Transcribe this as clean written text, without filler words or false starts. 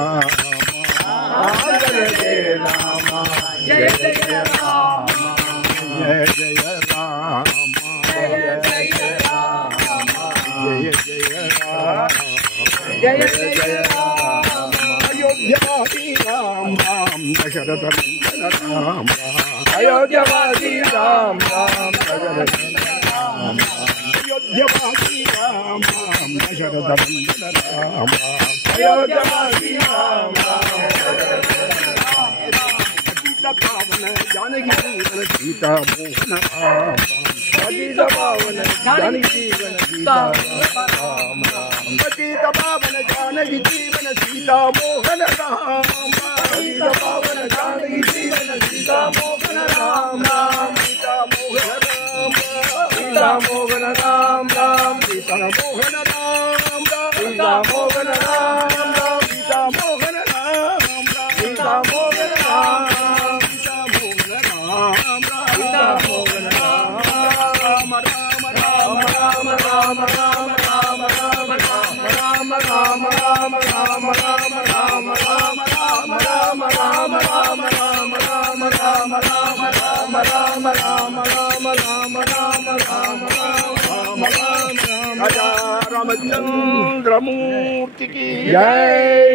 जय जय राम जय जय राम जय जय राम जय जय राम जय जय राम अयोध्यावासी राम राम दशरथ नंदन राम अयोध्यावासी राम राम दशरथ राम अयोध्यावासी राम राम दशरथ नंदन राम अयोध्यावासी राम राम पावन जानकी जीवन सीता मोहन राम पतित पावन जानकी जीवन सीता राम राम पतित पावन जानकी जीवन सीता मोहन राम पतित पावन जानकी जीवन सीता मोहन राम राम सीता मोहन राम सीता मोहन राम राम सीता मोहन राम सीता मोहन राम सीता मोहन राम सीता मोहन राम रामचंद्र मूर्ति की जय।